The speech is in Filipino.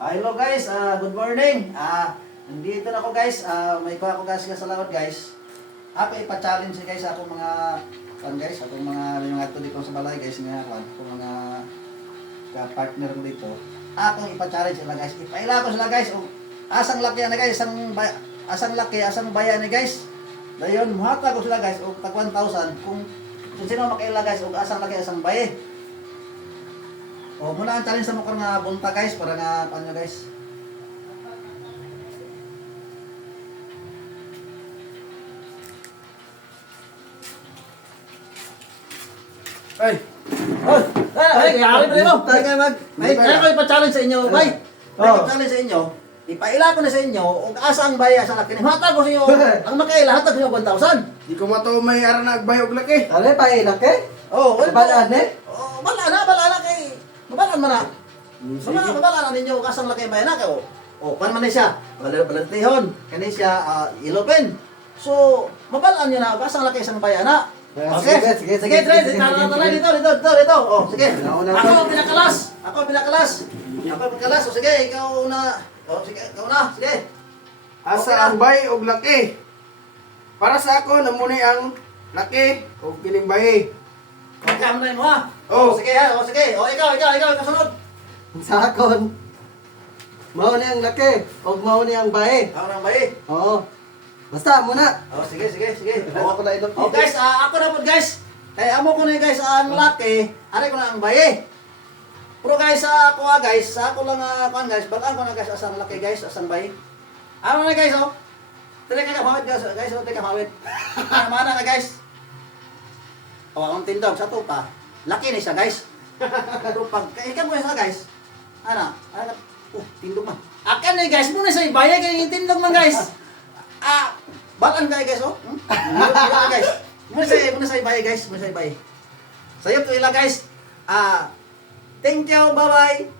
Hello guys, good morning. Nandito na ako guys. May kuha ko guys sa lawat guys. Ako ipa-challenge guys ako mga guys, ako mga to dito sa balay guys nga ako mga ka-partner ko dito. Ako ipa-challenge sila guys. Ipaila ko sila guys. Asang laki na guys, asang bayan ni guys. Dayon muhatag ko sila guys og tag 1,000 kung sino makaila guys og asang laki asang baye. O muna ang challenge sa mukha nga bunta guys para nga ano guys. Ay! Ay, kaya rin mo. May ko ipa-challenge sa inyo, bay. Oh. Challenge sa inyo. Ipaila ko na sa inyo og asang baya sa laki. Hatag ko sa inyo. Ang makaila hatag ko sa 1,000. Di ko mataw may ara na agbayog laki. Dali pa ilaki. Oh, Balaan eh. Oh, bala na kay. Mabalan man na. Mabalan na ninyo kasang laki baya na kay. Oh, pan man siya. Balantihon. Kani siya ilopen. So, mabalan niyo na kasang laki isang baya na. Okay. Sige, Dre. Tara dito. Oh, sige. Ako pinakalas. O sige, ikaw na. O sige, ikaw na. Sige. Asa ang bay og laki. Para sa ako namuni ang laki og kining bay. Okay, mo na mo ha. Oh. Sige ha. O sige. O ikaw kasunod. Sa akon. Mao ni ang laki. Og mao ni ang bae. Ako nang bay. Oo. Basta muna. Oh, sige. Ako na ilaki. Oh guys, ako na po guys. Kaya amo ko na guys ang laki, ari ko na ang baye. Pero guys, ako guys, ako lang kuan guys, balaan ko na guys asang laki guys, asang baye. Ano na guys oh? Tira ka mawid guys, oh, tira ka mawid. Mana na guys. Oh, ang tindog sa tupa. Laki ni siya guys. Pero pag ikan mo sa guys. Ana, tindog man. Akan ni guys, muna sa baye kay tindog man guys. Balaan kayo guys, oh. Balaan guys. Muna sa ibay guys, Sayop to ila guys. Thank you, bye-bye.